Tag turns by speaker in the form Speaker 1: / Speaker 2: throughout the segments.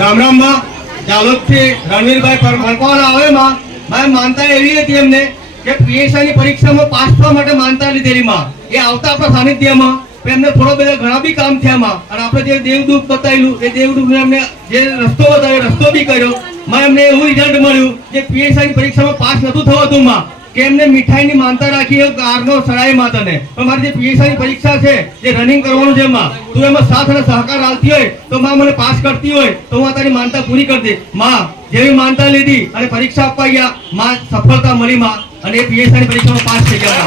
Speaker 1: રામ રામમાં ચાલોદથી રણવીરભાઈ પરમાર આવે માં મારે માનતા એવી હતી એમને કે પીએસઆઈની પરીક્ષામાં પાસ થવા માટે માનતા લીધેલી માં. એ આવતા આપણા સાનિધ્યમાં એમને થોડો બધા ઘણા બી કામ થયા માં. અને આપણે જે દેવદૂત બતાવેલું એ દેવદૂત એમને જે રસ્તો બતાવ્યો, રસ્તો બી કર્યો, મેં એમને એવું રિઝલ્ટ મળ્યું કે પીએસઆઈની પરીક્ષામાં પાસ નતું થવાતું માં. કે એમને મીઠાઈની માનતા રાખી એ કારનો સડાય માતાને. મારી જે પીએસઆઈ ની પરીક્ષા છે, જે રનિંગ કરવાનું છે એમાં, તું એમાં સાથ અને સહકાર આલતી હોય, તો માં મને પાસ કરતી હોય, તો હું તારી માનતા પૂરી કરી દે માં, જેવી માનતા લીધી અને પરીક્ષા આપવા ગયા, માં સફળતા મળી માં, અને એ પીએસઆઈ ની પરીક્ષામાં પાસ થઈ ગયા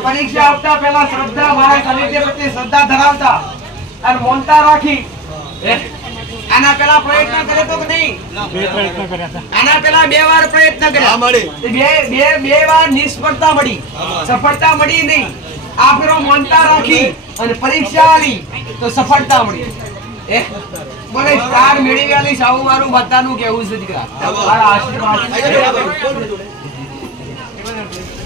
Speaker 2: પરીક્ષા આપતા પહેલા શ્રદ્ધા, મારા સાનિધ્ય પ્રત્યે શ્રદ્ધા ધરાવતા અને મોનતા રાખી? આના પેલા પ્રયત્ન કર્યો તો કે નહીં? આના પેલા બે વાર પ્રયત્ન કર્યા. મળી. બે બે બે વાર નિષ્ફળતા મળી. સફળતા મળી નહીં. આ ફેરો રાખી અને પરીક્ષા આલી તો સફળતા મળી. હે? મને સ્ટાર મેળવી આલી સાવ મારું બધાનું કેવું છે દીકરા. મારા આશીર્વાદ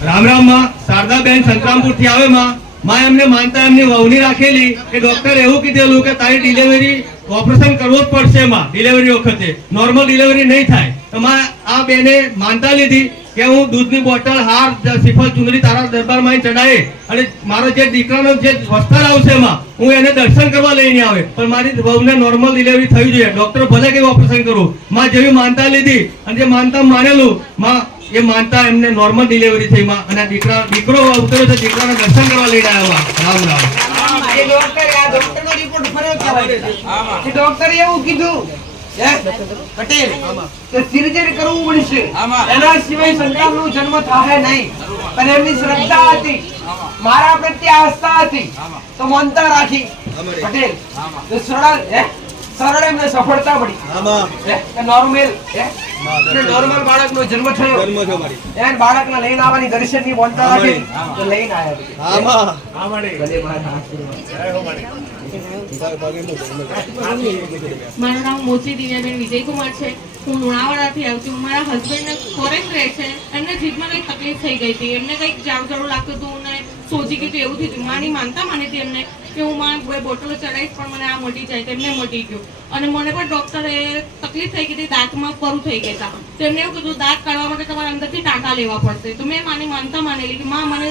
Speaker 1: રામ રામમાં શારદાબેન સંતરામપુરથી આવે માં. માં એમને માનતા એમની વહુની રાખેલી કે ડોક્ટર એવું કીધેલું કે તારી ડિલિવરી ઓપરેશન કરવું જ પડશે માં ડિલિવરી વખતે. નોર્મલ ડિલિવરી નહીં થાય. તો માં આ બેને માનતા લીધી કે હું દૂધની બોટલ, હાર શ્રીફળ, ચુંદડી તારા દરબારમાં ચડાવે અને મારો જે દીકરાનો જે વસ્ત્ર આવશે માં, હું એને દર્શન કરવા લઈને આવે. પણ મારી વહુને નોર્મલ ડિલિવરી થવી જોઈએ. ડોક્ટર ભલે કે ઓપરેશન કરું. માં જેવી માનતા લીધી અને જે માનતા માનેલું, માં એ માનતા એમને નોર્મલ ડિલિવરી થઈ માં. અને દીકરા, દીકરો ઉતર્યો છે દીકરાના દર્શન કરવા લઈને આવ્યા રામ રામ.
Speaker 2: ડોક્ટર એવું કીધું કરવું પડશે. એના સિવાય સંતાનનો જન્મ થાય નહીં. અને એમની શ્રદ્ધા હતી. મારા પ્રત્યે આસ્થા હતી. તો માનતા રાખી. પટેલ? સરળ એમને સફળતા મળી? નોર્મલ નોર્મલ બાળકનો જન્મ થયો. એન બાળકને લઈને આવવાની દર્શનની માનતા રાખી. તો લઈને આવ્યા મારા
Speaker 3: નામ મોચી દિવ્યાબેન વિજયકુમાર છે. હું લુણાવાડાથી આવતી હું. મારા હસબન્ડને ફોરેન રહે છે. એમને જીભમાં કંઈક તકલીફ થઈ ગઈ હતી. એમને કંઈક જાડું લાગતું હતું. ને સોજી ગયું એવું થયું માની માનતા માની તેમને કે હું માં બે બોટલો ચડાવીશ પણ મને આ મટી જાય તેમને મટી ગયું. અને મને પણ ડોક્ટરે તકલીફ થઈ ગઈ હતી દાંતમાં પરું થઈ ગયા હતા. તો એવું કીધું દાંત કાઢવા માટે તમારે અંદરથી ટાંકા લેવા પડશે. તો મેં માની માનતા માનેલી કે માં મને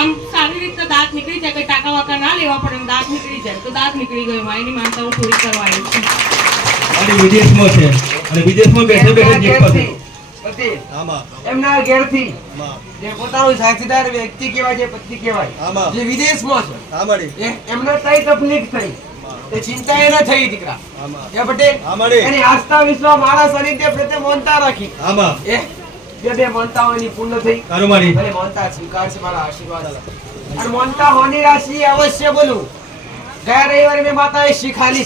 Speaker 3: આમ સારી રીતે દાંત નીકળી જાય કઈ ટાંકા વાકા ના લેવા પડે એમ દાંત નીકળી જાય. તો દાંત નીકળી ગયો માં એની માનતા હું પૂરી કરવા આવી છું.
Speaker 1: અને વિદેશમાં છે. અને વિદેશમાં બેઠે બેઠે
Speaker 2: એમના ઘેરથી,
Speaker 1: પાસે
Speaker 2: પતિ, એમના ઘેરથી. જે પોતાનું સાથીદાર વ્યક્તિ કહેવાય છે પતિ કહેવાય. જે વિદેશમાં છે. એમને કઈ તકલીફ થઈ. એ ચિંતા એને થઈ દીકરા. એ પટેલ એની આસ્થા વિશ્વાસ મારા સાનિધ્ય પ્રત્યે માનતા રાખી. એ બે બે માનતાઓની પૂર્ણ થઈ. માનતા સ્વીકાર છે મારા આશીર્વાદ અને માનતા હોની રાશિ અવશ્ય બોલું. ગયા રવિવારે મેં માતાએ શીખાલી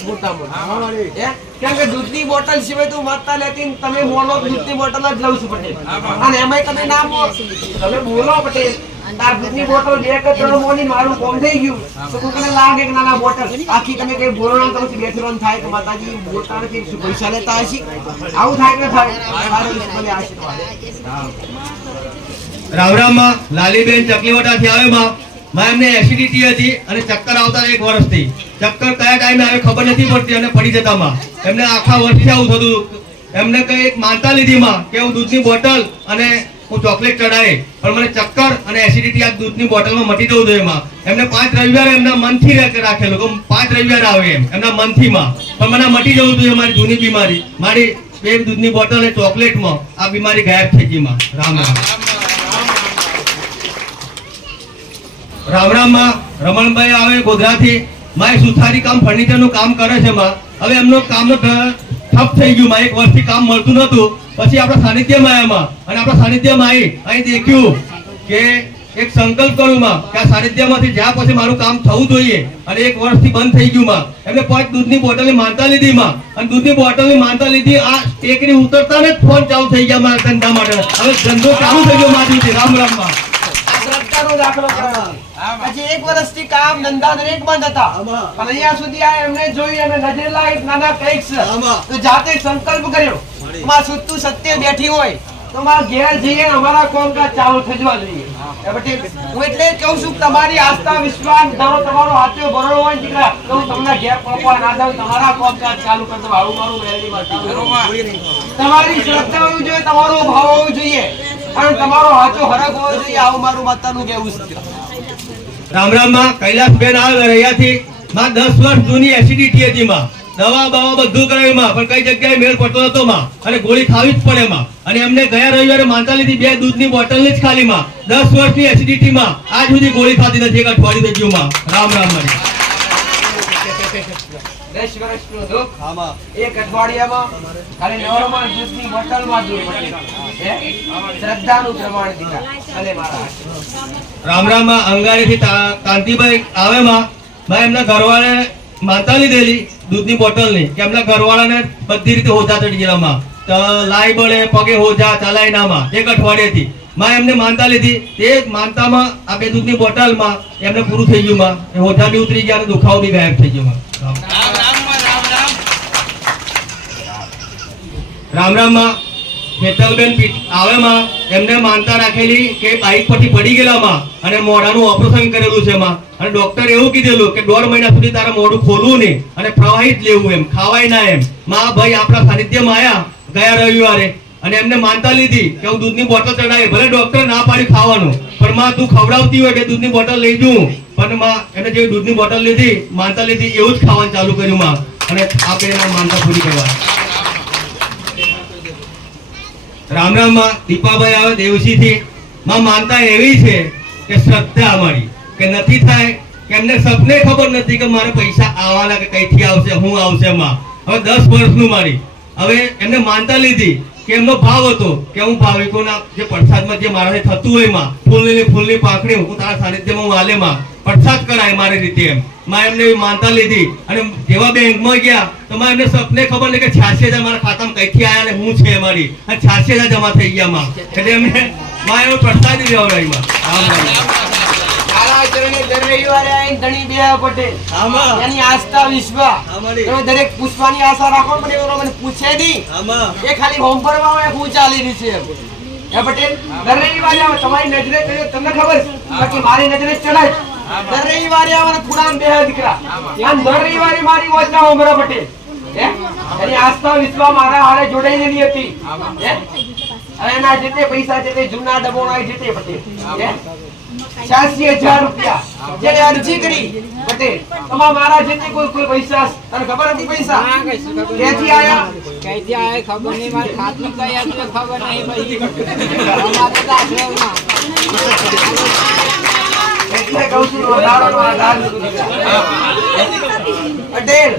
Speaker 2: હે? કેમ કે દૂધની બોટલ સિવાય તું માતા લેતી તમે બોલો દૂધની બોટલ જ લઉં છું પટેલ. અને એમાંય તમે ના બોલો. તમે બોલો પટેલ. મોની આખી આવું થાય કે થાય? મારો ઈશ્વરે આશીર્વાદ.
Speaker 1: રામ લાલીબેન ચકલીવટાથી આવે માં. એમને એસિડિટી હતી અને ચક્કર આવતા એક વર્ષથી. ચક્કર કયા ટાઈમે આવે ખબર નથી પડતી અને પડી જતા માં. એમને આખા વર્ષથી આવું થતું એમને કઈ એક માનતા લીધી માં કે હું દૂધની બોટલ અને હું ચોકલેટ ચડાવે પણ મને ચક્કર અને એસિડિટી આ દૂધની બોટલમાં મટી જવું જોઈએ માં. એમને પાંચ રવિવારે એમના મનથી રાખ- રાખેલું કે પાંચ રવિવારે આવે એમ. એમના મનથી માં. પણ મને મટી જવું જોઈએ મારી જૂની બીમારી. મારી બે દૂધની બોટલ અને ચોકલેટમાં આ બીમારી ગાયબ થઈ ગઈ માં. રામ રામ. રામ રામમાં રમણભાઈ આવે ગોધરાથી. માં સુથારી કામ ફર્નિચરનું કામ કરે છે માં. હવે એમનો કામ ઠપ થઈ ગયું માં. એક વર્ષથી કામ મળતું નતું પછી આપણા સાનિધ્યમાં આવ્યા અને આપણા સાનિધ્યમાં આવી અહીં દેખ્યું કે એક સંકલ્પ કરું માં કે આ સાનિધ્યમાંથી જ્યાં પછી મારું કામ થવું જોઈએ. અને એક વર્ષથી બંધ થઈ ગયું માં. એમને પાંચ દૂધની બોટલની માનતા લીધી માં. અને દૂધની બોટલની માનતા લીધી. આ ટેકરી ઉતરતા ને ફોન ચાલુ થઈ ગયા મારા ધંધા માટે. હવે ધંધો ચાલુ થઈ ગયો મારી રામ
Speaker 2: રામમાં. પછી એક વર્ષથી કામ ધંધા દરેક બંધ હતા. પણ અહીંયા સુધી આ એમને જોઈ અને નજર લાગી નાના કંઈક છે. તો જાતે સંકલ્પ કર્યો. માં સુતું સત્ય બેઠી હોય તો મારા ઘેર જઈએ અમારા કામકાજ ચાલુ થજવા જોઈએ. હું એટલે કહું છું તમારી આસ્થા વિશ્વાસ ધારો તમારો હાથો ભરો હોય ને દીકરા તો હું તમને ઘેર પહોંચવા ના દઉં તમારા કામકાજ ચાલુ કરતો આવું મારું વહેલી તમારી શ્રદ્ધા હોવી જોઈએ તમારો ભાવ હોવો જોઈએ. અને તમારો હાથો હરક હોવો જોઈએ આવું મારું માતાનું કહેવું છે.
Speaker 1: રામ રામમાં કૈલાસબેન આવે રહ્યાથી માં દસ વર્ષ જૂની એસિડિટી હતી માં દવા બવા બધું કરાવ્યું માં પણ કઈ જગ્યાએ મેળ પડતો હતો માં અને ગોળી ખાવી જ પડે માં અને એમને ગયા રવિવારે માનતા લીધી બે દૂધની બોટલ જ ખાલી માં. દસ વર્ષની એસિડિટી માં આજ સુધી ગોળી ખાધી નથી એક અઠવાડિયું થઈ ગયું માં રામ રામ
Speaker 2: દસ વર્ષનું દુઃખ એક અઠવાડિયામાં ખાલી નોર્મલ જ્યુસની બોટલમાં દૂર પડી હે? શ્રદ્ધાનું પ્રમાણ દીધા. અને મારા
Speaker 1: રામ રામમાં અંગારેથી કાંતિભાઈ આવે માં. એમના ઘરવાળે માનતા લીધેલી દૂધની બોટલની કે એમના ઘરવાળાને બધી રીતે હોજા ચડી ગયેલા માં. તો લાઈ બળે પગે હોજા ચલાય ના માં. એક અઠવાડિયેથી. માં એમને માનતા લીધી. તે માનતામાં આ બે દૂધની બોટલમાં એમને પૂરું થઈ ગયું માં. એ હોજા બી ઉતરી ગયા અને દુખાવો બી ગાયબ થઈ ગયો માં. રામ. રામ ઓપરેશન કરેલું છે ડોક્ટર એવું કીધેલું કે દોઢ મહિના સુધી તારે મોઢું ખોલવું નહીં અને પ્રવાહી જ લેવું એમ. ખાવાય ના એમ. માં, ભાઈ, આપણા સાનિધ્યમાં આવ્યા ગયા રવિવારે. અને એમને માનતા લીધી કે હું દૂધની બોટલ ચડાવી ભલે ડોક્ટર ના પાડી ખાવાનું, પણ માં, તું ખવડાવતી હોય કે દૂધની બોટલ લઈ જઉં? પણ માં એને જે દૂધની બોટલ લીધી, માનતા લીધી, એવું જ ખાવાનું ચાલુ કર્યું માં. અને આપણે એના માનતા પૂરી કરવા. રામ રામમાં દીપાભાઈ આવે દેવસી થી. માં માનતા એવી છે કે શ્રદ્ધા અમારી, કે નથી થાય, કે એમને સપને ખબર નથી કે મારે પૈસા આવવાના કે કઈથી આવશે, હું આવશે માં. હવે દસ વર્ષનું મારી. હવે એમને માનતા લીધી કે એમનો ભાવ હતો કે હું ભાવિકોના જે પ્રસાદમાં જે મારાથી થતું હોયમાં ફૂલની ફૂલની પાંખડી હું તારા સાનિધ્યમાં હું માં. પ્રસાદ કરાય મારી રીતે એમ. માં એમને માનતા લીધી અને જેવા બેંકમાં ગયા તો માં એમને સપને ખબર નહીં કે છ્યાસી હજાર મારા ખાતામાં કઈથી આયા ને હું છે મારી. અને છ્યાસી હજાર જમા થઈ ગયા માં. એટલે એમને માં એવો પ્રસાદ દેવડાવી માં રામ રામ.
Speaker 2: તારા ચરણે દર રવિવારે આવીને ધણી બેહા પટેલ એની આસ્થા વિશ્વાસ તમે દરેક પૂછવાની આશા રાખો પણ એવો મને પૂછે નહીં. એ ખાલી હોમવર્કમાં હોય હું ચાલી રહી છે હે પટેલ દર રવિવારે આવે. તમારી નજરે તમને ખબર? બાકી મારી નજરે ચડાય દર રવિવારે આવે પુરાણ બે દીકરા. દર રવિવારે મારી વોચના હોમરા પટેલ. હે? એની આસ્થા વિશ્વા મારા હારે જોડાયેલી હતી. હે? એના જેતે પૈસા જે તે જૂના ડબોણા જેતે પટેલ. હે? છ્યાસી હજાર રૂપિયા. જેને અરજી કરી પટેલ. તમારા મારા જેતે કોઈ કોઈ પૈસા તને ખબર હતી પૈસા? ક્યાંથી આયા?
Speaker 4: ક્યાંથી આયા ખબર નહીં. મારે ખાતું કઈ હતું ખબર નહીં પછી અમારે તો આશ્રમમાં.
Speaker 2: એટલે કહું છું નોંધાવાનો આધાર પટેલ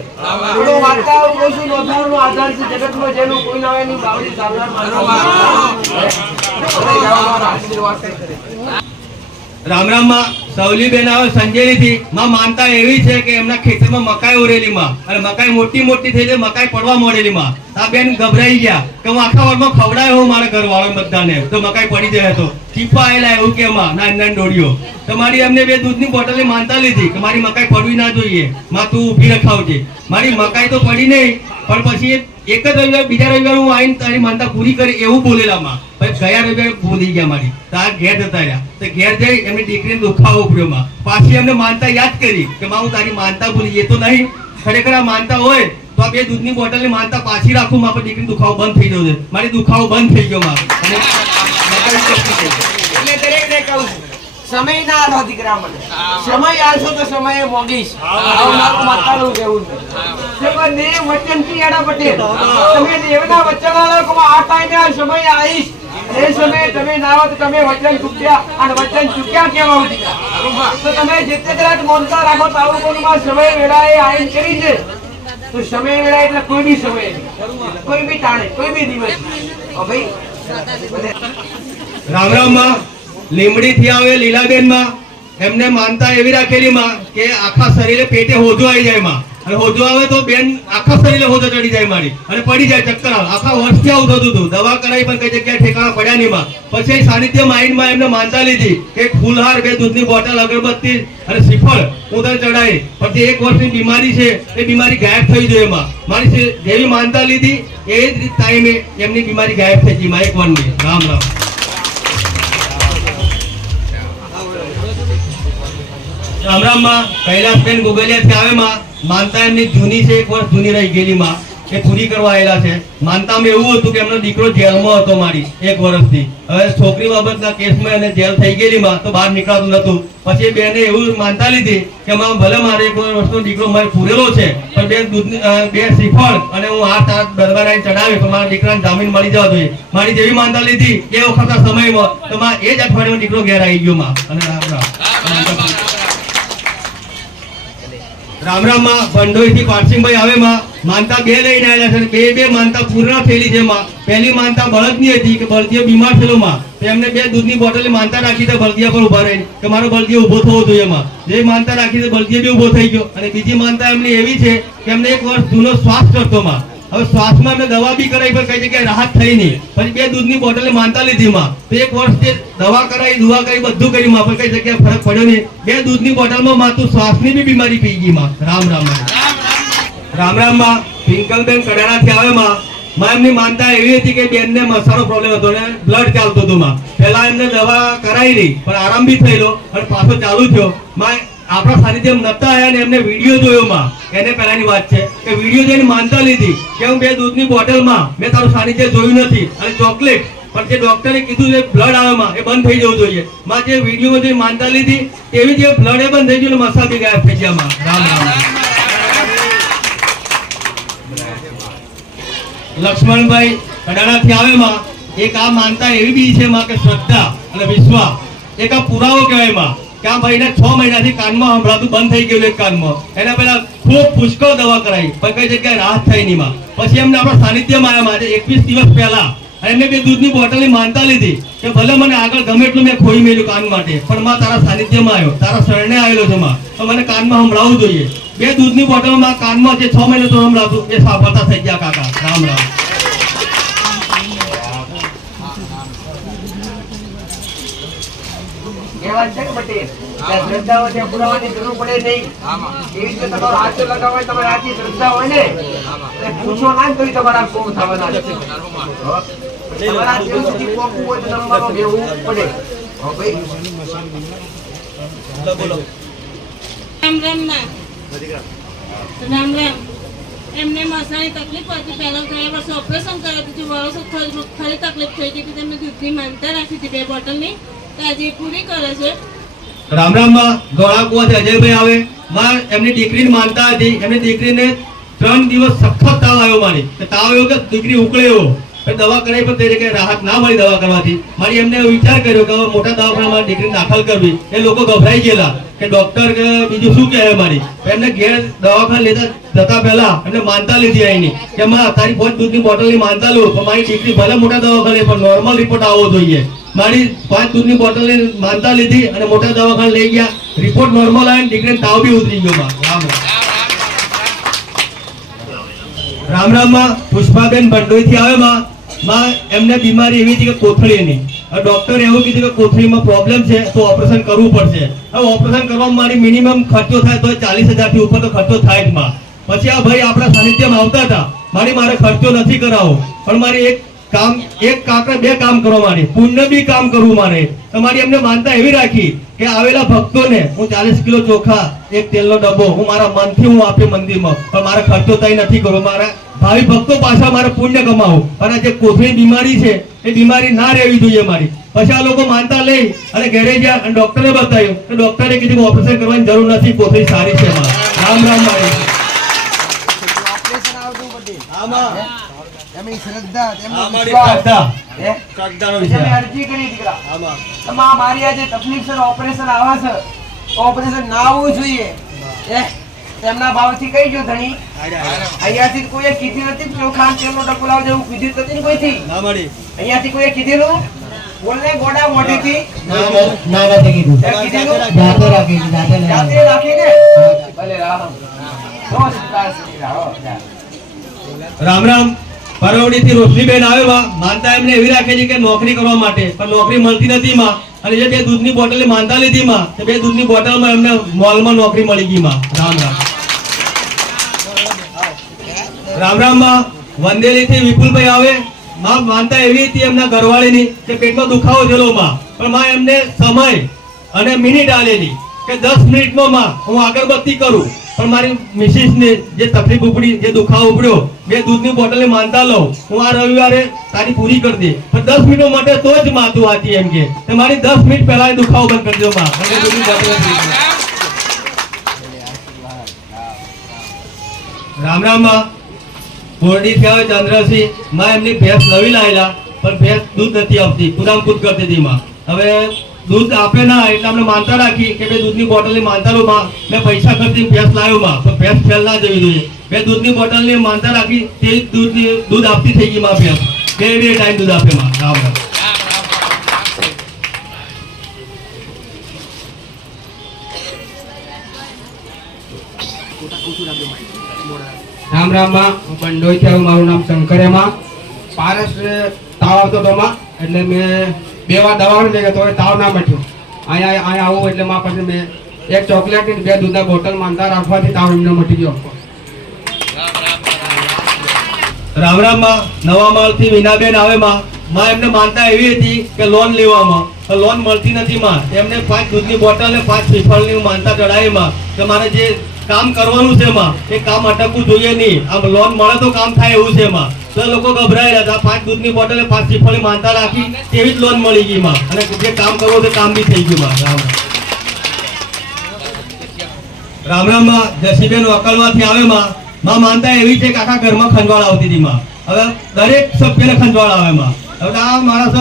Speaker 2: થોડું વાંચતા હું કહું છું નોંધાવાનો આધાર છે જગતમાં જેનું કોઈ ના એની બાવડી સારવાર મારા આશીર્વાદ કરે.
Speaker 1: રામ રામમાં સવલી બેન આવે સંજેલી થી માં માનતા એવી છે કે એમના ખેતરમાં મકાઈ ઉરેલી માં. અને મકાઈ મોટી મોટી થઈ મકાઈ પડવા મળેલી માં. આ બેન ગભરાઈ ગયા કે હું આખા વારમાં ખવડાયો હું મારા ઘરવાળા બધાને. તો મકાઈ પડી જાય તો. ચીપા આયેલા એવું કે માં, નાની નાની ડોડીઓ તો મારી એમને બે દૂધની બોટલ માનતા લીધી કે મારી મકાઈ પડવી ના જોઈએ. માં તું ઊભી રખાવજે. મારી મકાઈ તો પડી નહીં પણ પછી એક જ રવિવાર, બીજા રવિવાર હું આવીને તારી માનતા પૂરી કરી એવું બોલેલા માં પછી ગયા રવિવારે ભૂલી ગયા મારી. તાર ઘેર જતા રહ્યા. તો ઘેર જઈ એમની દીકરીને દુખાવો ઉપડ્યો માં. પાછી એમને માનતા યાદ કરી કે માં, હું તારી માનતા ભૂલી એ તો નહીં. ખરેખર આ માનતા હોય તો આ બે દૂધની બોટલની માનતા પાછી રાખું માં, પણ દીકરીનો દુખાવો બંધ થઈ જશે મારી દુખાવો બંધ થઈ ગયો માં. અને.
Speaker 2: એટલે દરેકને કહું છું સમય ના આલો દીકરા મને સમય આલશો તો સમયે મોગીશ. આવું મારું માતાનું કહેવું છે. કે ને વચનથી એડા પટેલ. તમે દેવના વચન આલો કે આ ટાઈમે આ સમય આવીશ. એ સમયે તમે ના તમે વચન ચૂક્યા અને વચન ચૂક્યા કેવા દીકરા તો તમે જેતે કદાચ મોનતા રાખો તો આવું કોનું માં સમય વેળાએ આવીને કરી છે? તો સમય વેળા એટલે કોઈ બી સમય કોઈ બી ટાણે કોઈ બી દિવસ. ભાઈ.
Speaker 1: રામ રામમાં. લીમડી થી આવે લીલાબેનમાં એમને માનતા એવી રાખેલી માં કે આખા શરીરે પેટે હોજો આવી જાય માં. અને હોજો આવે તો બેન આખા શરીરે હોજો ચડી જાય મારી. અને પડી જાય ચક્કર આવે. આખા વર્ષથી આવું થતું હતું. દવા કરાવી પણ કઈ જગ્યાએ ઠેકાણા પડ્યા નહીં માં. પછી સાનિધ્ય માઇન્ડમાં એમને માનતા લીધી કે ફૂલહાર બે દૂધની બોટલ અગરબત્તી અને શ્રીફળ ઉધર ચડાવી પછી એક વર્ષની બીમારી છે, એ બીમારી ગાયબ થઈ જોઈએ એમાં. મારી જેવી માનતા લીધી, એ જ ટાઈમે એમની બીમારી ગાયબ થઈ ગઈ માં, એક વનની. રામ રામ. રામ રામમાં કૈલાસબેન ગોગલિયા આવે માનતા એમની જૂની છે, એક વર્ષ જૂની રહી ગયેલી માં, એ પૂરી કરવા આવેલા છે. માનતામાં એવું હતું કે એમનો દીકરો જેલમાં હતો મારી, એક વર્ષથી. હવે છોકરી બાબતના કેસમાં એને જેલ થઈ ગયેલી માં, તો બહાર નીકળાતું નતું. પછી બેને એવું માનતા લીધી કે માં ભલે મારે એક વર્ષનો દીકરો મારે પૂરેલો છે, પણ બે દૂધ બે શ્રીફળ અને હું આ તારા દરબાર આવીને ચડાવી તો મારા દીકરાને જામીન મળી જવા જોઈએ. મારી જેવી માનતા લીધી એ વખતના સમયમાં, તો માં, એ જ અઠવાડિયામાં દીકરો ઘેર આવી ગયો માં. અને રામ રામ. રામ રામમાં ભંડોઈ થી પારસિંગભાઈ આવે માં. માનતા બે લઈને આવેલા છે બે બે માનતા પૂર્ણ થયેલી છે માં. પહેલી માનતા બળદની હતી કે બળદીયો બીમાર થયેલો માં. એમને બે દૂધની બોટલ માનતા રાખી તો બળદિયા પર ઊભા રહી. કે મારો બળદિયો ઊભો થવો જોઈએ માં. જે માનતા રાખી તો બળદિયો બી ઊભો થઈ ગયો. અને બીજી માનતા એમની એવી છે કે એમને એક વર્ષ જૂનો શ્વાસ કરતો માં. હવે શ્વાસમાં મેં દવા બી કરાવી પણ કઈ જગ્યાએ રાહત થઈ નહીં. પછી બે દૂધની બોટલ માનતા લીધી માં. તો એક વર્ષ જે દવા કરાવી દુવા કરી બધું કરી માં, પણ કઈ જગ્યાએ ફરક પડ્યો નહીં. બે દૂધની બોટલમાં માં, તું શ્વાસની બી બીમારી પી ગઈ માં. રામ રામ રામ. રામમાં. પિંકલબેન કડાણાથી આવે માં. માં એમની માનતા એવી હતી કે બેનને મસાલો પ્રોબ્લેમ હતો ને બ્લડ ચાલતો હતું માં. પહેલા એમને દવા કરાવી નહીં, પણ આરામ બી થયેલો અને પાછો ચાલુ થયો. માં આપણા સાનિધ્યમ નતા આવ્યા ને એમને વીડિયો જોયો માં. એને પહેલાની વાત છે કે વીડિયો જોઈને માનતા લીધી કે હું બે દૂધની બોટલમાં મેં તારું સાનિધ્ય જોયું નથી. અને ચોકલેટ. પણ જે ડોક્ટરે કીધું છે બ્લડ આવે એ બંધ થઈ જવું જોઈએ. માં જે વિડીયોમાં જે માનતા લીધી, તેવી જે બ્લડ એ બંધ થઈ ગયું મસા બી ગાયબ થઈ ગયા રામ રામ. લક્ષ્મણભાઈ કડાણાથી આવે એક આ માનતા એવી બી છે માં કે શ્રદ્ધા અને વિશ્વાસ. એક આ પુરાવો કહેવાયમાં. કે આ છ મહિનાથી કાનમાં સંભળાતું બંધ થઈ ગયું એક કાનમાં. એના પહેલા ખૂબ પુષ્કળ દવા કરાવી પણ કઈ જગ્યાએ રાહત થઈ નહીં પછી એમને આપણા સાનિધ્યમાં આવ્યા માં એકવીસ દિવસ પહેલા એમને બે દૂધની બોટલની માનતા લીધી કે ભલે મને આગળ ગમે એટલું મેં ખોઈ મેળ્યું કાન માટે, પણ માં તારા સાનિધ્યમાં આવ્યો, તારા શરણે આવેલો છે માં. તો મને કાનમાં સંભળાવવું જોઈએ. બે દૂધની બોટલમાં કાનમાં જે છ મહિને તો સંભળાતું, એ સાફળતા થઈ ગયા કાકા. રામ રામ.
Speaker 2: એ છે કે ત્યાં શ્રદ્ધા હોય ત્યાં પુરાવાની જરૂર પડે નહીં. એવી રીતે તમારો હાથ લગાવ હોય તમારી આખી શ્રદ્ધા હોય ને એટલે પૂછો ના ને તમારા કોમ થવાના છે. તમારા જેવું સુધી પોકવું હોય તો તમારો બેહવું પડે. હો ભાઈ?
Speaker 5: રામ રામ ના. રામ રામ. એમને મસાની તકલીફ હતી. પહેલાં ગયા વર્ષે ઓપરેશન કર્યું હતું વર્ષો ખરી તકલીફ થઈ ગઈ હતી. તેમને દૂધની માનતા રાખી હતી બે બોટલની. તો
Speaker 1: રામ રામમાં ધોળા કુવાથી અજયભાઈ આવે. માં એમની દીકરીને માનતા હતી. એમની દીકરીને ત્રણ દિવસ સખત તાવ આવ્યો મારી. તાવ આવ્યો કે દીકરી ઉકળે એવો. દવા કરાવી પણ તે જગ્યાએ રાહત ના મળી દવા કરવાથી. મારી એમને વિચાર કર્યો કે હવે મોટા દવાખાના મારી દીકરીને દાખલ કરવી. એ લોકો ગભરાઈ ગયેલા. કે ડોક્ટર કે બીજું શું કહે મારી? એમને ઘેર દવાખાના લેતા જતા પહેલા એમને માનતા લીધી અહીંની કે માં, તારી પાંચ દૂધની બોટલની માનતા લો. પણ મારી દીકરી ભલે મોટા દવાખાને પણ નોર્મલ રિપોર્ટ આવવો જોઈએ. મારી પાંચ દૂધની બોટલ માનતા લીધી અને મોટા દવાખાને લઈ ગયા. રિપોર્ટ નોર્મલ આવ્યો દીકરીને તાવ બી ઉતરી ગયો રામ રામ. રામ રામમાં પુષ્પાબેન ભંડોઈ થી આવે માં. માં એમને બીમારી એવી હતી કે કોથળીની. ડોક્ટરે એવું કીધું કે કોથળીમાં પ્રોબ્લેમ છે તો ઓપરેશન કરવું પડશે. હવે ઓપરેશન કરવામાં મારી મિનિમમ ખર્ચો થાય તો ચાલીસ હજારથી ઉપર તો ખર્ચો થાય જ માં. પછી આ ભાઈ આપણા સાનિધ્યમાં આવતા હતા. મારી મારે ખર્ચો નથી કરાવો. પણ મારી એક કામ એક કાકરે બે કામ કરવા મારે પુણ્ય બી કામ કરવું મારે તમારી એમને માનતા એવી રાખી કે આવેલા ભક્તોને હું ચાલીસ કિલો ચોખા એક તેલનો ડબ્બો હું મારા મનથી હું આપી મંદિરમાં. પણ મારે ખર્ચો તય નથી કરવો. મારા ભાવિ ભક્તો પાછા મારે પુણ્ય કમાવું. અને આ જે કોથળી બીમારી છે એ બીમારી ના રહેવી જોઈએ મારી. પછી આ લોકો માનતા લઈ અને ઘરે ગયા અને ડોક્ટરે બતાવ્યું તો ડોક્ટરે કીધું કે ઓપરેશન કરવાની જરૂર નથી. કોથળી સારી છે રામ રામ મારી. આમાં
Speaker 2: એમની શ્રદ્ધા તેમનો વિશ્વાસ. અરજી કરી દીકરા.
Speaker 1: આમાં.
Speaker 2: મારી આજે તકલીફ છે ઓપરેશન આવા છે. ઓપરેશન ના આવવું જોઈએ. હે? તેમના ભાવથી કઈ જો ધણી. અહીંયાથી કોઈએ કીધી નથી કે ચોખા અને તેલનો ડબ્બો લાવજો એવું કીધું નથી કોઈથી?
Speaker 1: ના મળી
Speaker 2: અહીંયાથી કોઈએ કીધેલું? બોલને ગોડા મોઢેથી.
Speaker 1: ના ના નથી કીધું? જાતે રાખી. જાતે
Speaker 2: રાખીને? ભલે રામ.
Speaker 1: રામ રામ. પરવડી થી રોશનીબેન આવે માનતા એમને એવી રાખેલી કે નોકરી કરવા માટે. પણ નોકરી મળતી નથી માં. અને જે બે દૂધની બોટલ માનતા લીધી માં, તો બે દૂધની બોટલમાં એમને મોલમાં નોકરી મળી ગઈ માં. રામ રામ. રામ રામમાં. વંદેલી થી વિપુલભાઈ આવે. માં માનતા એવી હતી એમના ઘરવાળીની કે પેટમાં દુખાવો થયેલો માં. પણ માં એમને સમય અને મિનિટ આલેલી કે દસ મિનિટમાં માં હું અગરબત્તી કરું. પણ મારી મિસિસ ને જે તકલીફ ઉપડી જે દુખાવો ઉપડ્યો બે દૂધની બોટલ માનતા લઉં હું આ રવિવારે તારી પૂરી કરી દે પણ દસ મિનિટો માટે તો જ માથું આતી એમ કે. મારી દસ મિનિટ પહેલા દુખાવો બંધ કરી દો માં. રામ રામ બોરડી થયા હોય ચંદ્રસિંહમાં એમની ભેંસ નવી લાયેલા પણ ભેંસ દૂધ નથી આપતી કુદામ કૂદ કરતી હતી માં. હવે દૂધ આપે ના એટલે અમને માનતા રાખી કે બે દૂધની બોટલની માનતા લો માં પૈસા ખર્ચી ભેંસ લાવ્યો માં. તો ભેંસ ફેલ ના જવી જોઈએ. મેં દૂધની બોટલની માનતા રાખી તે દૂધ દૂધ આપતી થઈ ગઈ માં ભેંસ. બે બે ટાઈમ દૂધ આપે માં. રામ રામ.
Speaker 6: માં. હું બંડોઈ થયો. મારું નામ શંકરેમાં પારસ, તાવ આવતો હતો એટલે મેં બે વાર દવા લઈ ગયો તાવ ના મટ્યો અહીંયા અહીંયા આવું એટલે માં પછી મેં એક ચોકલેટ બે દૂધના બોટલ માનતા રાખવાથી તાવ એમને મટી ગયો.
Speaker 1: રામ રામમાં, નવા માલથી વિનાબેન આવે માં. માં એમને માનતા એવી હતી કે લોન લેવામાં. લોન મળતી નથી માં. એમને પાંચ દૂધની બોટલ ને પાંચ શ્રીફળની માનતા ચડાવી માં. કે મારે જે કામ કરવાનું છે એમાં. એ કામ અટકવું જોઈએ નહીં. આમ લોન મળે તો કામ થાય એવું છે એમાં. તો લોકો ગભરાયેલા હતા. પાંચ દૂધની બોટલ પાંચ શ્રીફળની માનતા રાખી. તેવી જ લોન મળી ગઈ માં અને જે કામ કરવું તે કામ બી થઈ ગયું માં રામ રામ. રામમાં જસીબેન અકલમાંથી આવે માં. માં માનતા એવી છે કે આખા ઘરમાં ખંજવાળ આવતી હતી માં. હવે દરેક સભ્યને ખંજવાળ આવે માં. હવે આ માણસ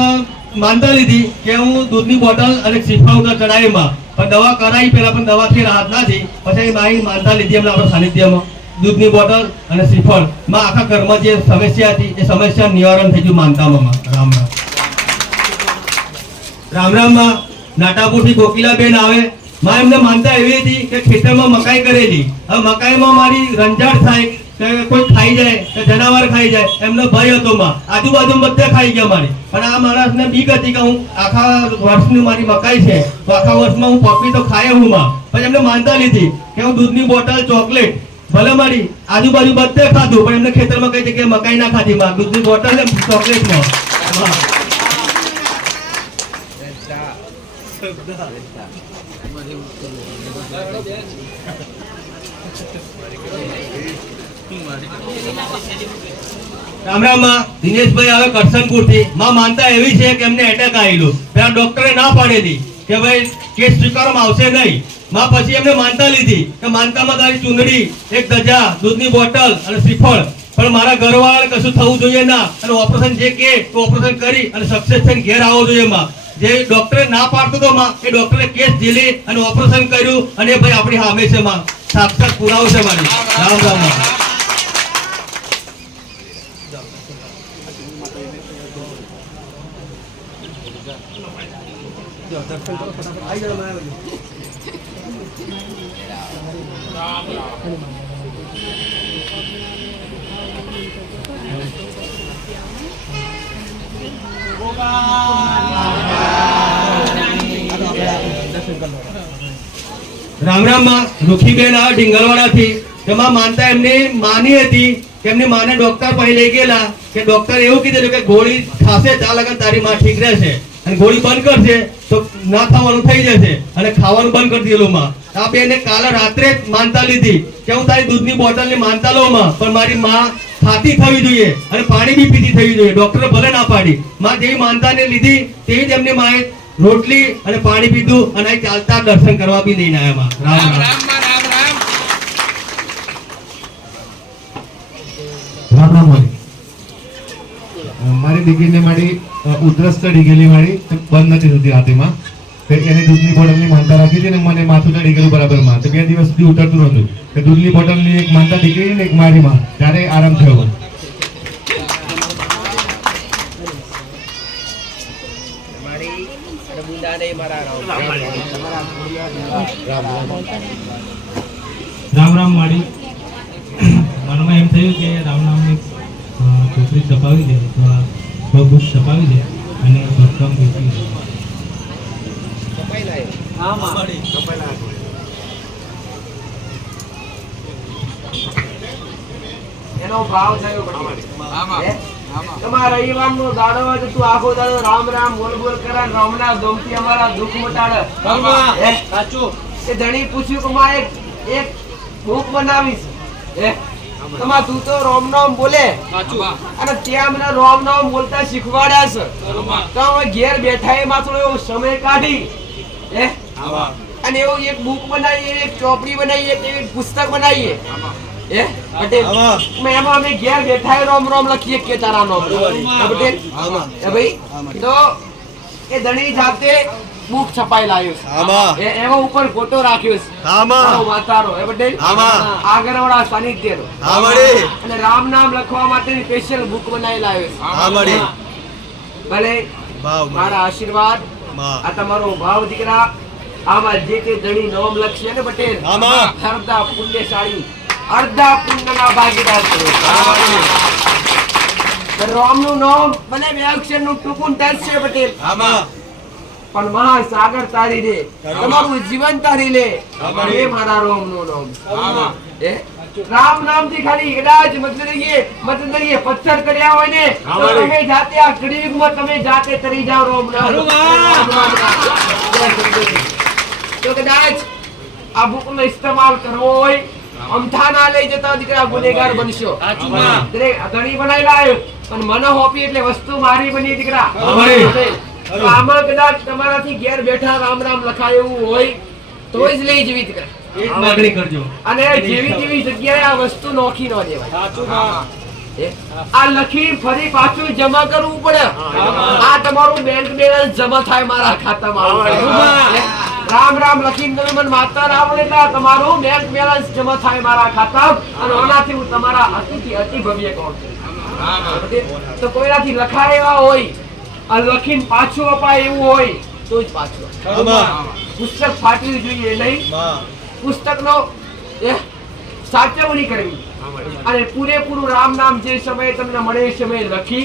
Speaker 1: માનતા લીધી કે હું દૂધની બોટલ અને શ્રીફળ ચડાવી માં. પણ દવા કરાવી પેલા પણ દવાથી રાહત ના થઈ. પછી મારી માનતા લીધી એમને આપણા સાનિધ્યમાં. દૂધની બોટલ અને શ્રીફળ. માં આખા ઘરમાં જે સમસ્યા હતી, એ સમસ્યા નિવારણ થઈ ગયું માનતામાં. રામ રામ. રામ રામમાં નાટાપુરથી કોકિલાબેન આવે. માં એમને માનતા એવી હતી કે ખેતરમાં મકાઈ કરેલી. હવે મકાઈમાં મારી રંજાડ થાય. કોઈ ખાઈ જાય કે જનાવર ખાઈ જાય એમનો ભય હતો માં. આજુબાજુ બધે ખાઈ ગયા મારી. પણ આ માણસને બીક હતી કે હું આખા વર્ષની મારી મકાઈ છે તો આખા વર્ષમાં હું પપી તો ખાય હું માં. પછી એમને માનતા લીધી કે હું દૂધની બોટલ ચોકલેટ ભલે મારી આજુબાજુ બધે ખાધું પણ એમને ખેતરમાં કઈ જગ્યાએ મકાઈ ના ખાધી માં. દૂધની બોટલ ને ચોકલેટમાં. આવે શ્રીફળ. પણ મારા ઘરવાળા કશું થવું જોઈએ ના. અને ઓપરેશન જે કે ઓપરેશન કરી અને સક્સેસ થઈને ઘેર આવવો જોઈએ માં. જે ડોક્ટરે ના પાડતો હતો માં, એ ડોક્ટરે કેસ ઝીલી અને ઓપરેશન કર્યું અને ભાઈ આપણી સામે છે માં. સાક્ષાત પુરાવો છે મારી. રામ રામ. રામ રામમાં રૂખીબેન આ ઢીંગલવાડાથી તેમાં માનતા એમની માની હતી એમની માને ડોક્ટર પાસે લઈ ગયેલા, કે ડોક્ટર એવું કીધેલું કે ગોળી ખાશે ત્યાં તારી માં ઠીક રહેશે. અને ગોળી બંધ કરશે તો ના થવાનું થઈ જશે. અને ખાવાનું બંધ કરી દીધું માં આ બેને કાલે રાત્રે માનતા લીધી કે હું તારી દૂધની બોટલની માનતા લઉં માં, પણ મારી માં ખાતી થવી જોઈએ અને પાણી બી પીતી થવી જોઈએ. ડોક્ટરે ભલે ના પાડી. માં જેવી માનતાને લીધી, તેવી જ એમની માએ રોટલી અને પાણી પીધું અને ચાલતા દર્શન કરવા બી લઈને આવ્યા રામ રામ
Speaker 7: રામ મારી મારી દીકરીને મારી અ, ઉધરસ ચડી ગયેલી મારી બંધ નથી થતી તો એની દૂધની બોટલની માનતા રાખી હતી મને માથું ચડી ગયેલું બરાબરમાં. તો બે દિવસ સુધી ઉતરતું નહોતું કે દૂધની બોટલની એક માનતા દીકરી એક મારી માં ત્યારે આરામ થયો
Speaker 2: રામ
Speaker 8: રામ માડી મનમાં એમ થયું કે રામ નામની છોકરી છપાવી દે. અથવા બુક છપાવી દે અને ભક્કમ વેચી દે
Speaker 2: એનો ભાવ થયો પછી. હે? તમારા દાડો હોય તો તું આખો દાડો રામ રામ બોલ બોલ કરે ને રામના દોમથી અમારા દુઃખ મટાડે? એ ધણી પૂછ્યું કે માં એક બુક ભૂખ બનાવીશ હે તમા તું તો રામ નામ બોલે. અને ત્યાં મને રોમ નામ બોલતા શીખવાડ્યા છે. તો અમે ઘેર બેઠા એમાં થોડો એવો સમય કાઢી. હે? અને એવું એક બુક બનાવીએ એક ચોપડી બનાવીએ એક પુસ્તક બનાવીએ. હે? પટેલ એમાં અમે ઘેર બેઠા રોમ રામ રામ લખીએ કે તારા નામ. પટેલ ભાઈ? તો એ ધણી જાતે બુક છપાઈ લાવ્યો છે. એ- એમાં ઉપર ફોટો રાખ્યો છે. મારો વાતારો હે પટેલ આગળવાળા સાનિધ્યનો અને રામ નામ લખવા માટેની સ્પેશિયલ બુક બનાવી લાવ્યો છે. ભલે. મારા. આશીર્વાદ. આ તમારો ભાવ દીકરા. આમાં જે તે ધણી નોમ લખશે ને આમાં અડધા પુણ્યશાળી. અર્ધા પુણ્યના ભાગીદાર છો. રામનું નામ ભલે બે અક્ષરનું ટૂંકું દર્શ છે પટેલ પણ મહાસાગર તારી લે તમારું જીવન તારી લે એ મારા રામનું નામ. એ? રામ નામથી ખાલી કદાચ મતલબ મતલબ પથ્થર કર્યા હોય ને તો તમે જાતે આ કળિયુગમાં તમે જાતે તરી જાઓ રામ નામ રામ નામ. તો કદાચ આ બુકનો ઇસ્તેમાલ કરવો હોય અમથા ના લઈ જતા દીકરા ગુનેગાર બનશો. ઘણી બનાવી લાવ્યો પણ મને હોપી એટલે વસ્તુ મારી બની દીકરા. આમાં કદાચ તમારાથી ઘેર બેઠા રામ રામ લખાય એવું હોય તો જ લઈ જીવિત
Speaker 1: કરે. માગણી કરજો.
Speaker 2: અને જેવી જેવી જગ્યાએ આ વસ્તુ નોખી ન દેવાય. આ લખી ફરી પાછું જમા કરવું પડે. આ તમારું બેંક બેલેન્સ જમા થાય મારા ખાતામાં રામ રામ લખીને તમે મને માતા રામ લેતા તમારું બેંક બેલેન્સ જમા થાય મારા ખાતામાં અને ઓનાથી હું તમારા અતિથી અતિ ભવ્ય કોણ છું? તો કોઈનાથી લખાય એવા હોય આ લખીને પાછું અપાય એવું હોય તો જ પાછું પુસ્તક ફાટવી જોઈએ નહીં. પુસ્તકનો એ સાચવણી કરવી. અને પૂરેપૂરું રામ નામ જે સમયે તમને મળે એ સમયે લખી.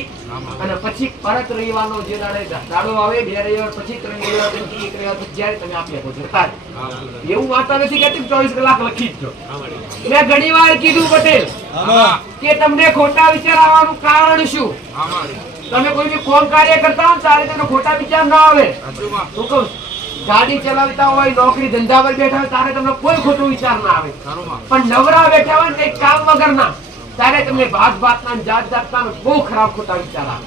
Speaker 2: અને પછી પરત રવિવારનો જે દાડે દાડો આવે બે રવિવાર પછી ત્રણ રવિવાર પછી એક રવિવાર પછી જ્યારે તમે આપી આપો જ. એવું વાંચતા નથી કેતી કે ચોવીસ કલાક લખી જ છો મેં ઘણી વાર કીધું પટેલ કે તમને ખોટા વિચાર આવવાનું કારણ શું? તમે કોઈ બી કોમ કાર્ય કરતા હો ને ત્યારે તમને ખોટા વિચાર ના આવે. હું કહું? ગાડી ચલાવતા હોય, નોકરી ધંધા પર બેઠા હોય ત્યારે તમને કોઈ ખોટો વિચાર ના આવે. પણ નવરા બેઠા હોય ને કંઈક કામ વગરના, ત્યારે તમને ભાત ભાતના ને જાત જાતના ને બહુ ખરાબ ખોટા વિચાર આવે.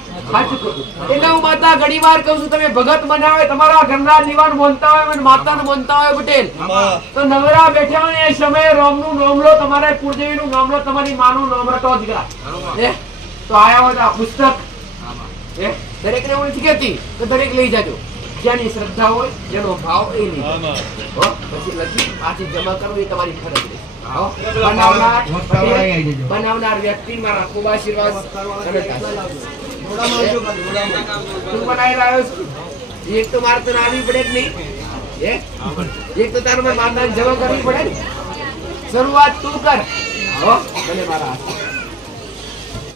Speaker 2: એટલે હું માતા ઘણી વાર કહું છું, તમે ભગત બનાવે તમારા ઘરના નિવાન મોનતા હોય અને માતાને બોલતા હોય પટેલ. તો નવરા બેઠા હોય એ સમયે રોમનું નું લો, તમારે કુળદેવીનું નામ લો, તમારી માનું નોમરતો જ ગયા તો આયા હોય આ પુસ્તક હે? દરેકને હું નથી કહેતી તો દરેક લઈ જાજો જેની શ્રદ્ધા હોય જેનો ભાવ એ નહીં હો? પછી લખી પાછી જમા કરો એ તમારી ફરજ છે. બનાવનાર વ્યક્તિ મારા ખૂબ આશીર્વાદ તું બનાવી રહ્યો છું? એક તો મારે તને આવી પડે જ નહીં એક તો તારે મારે માતાને જમા કરવી પડે શરૂઆત તું કર હો? ભલે મારા.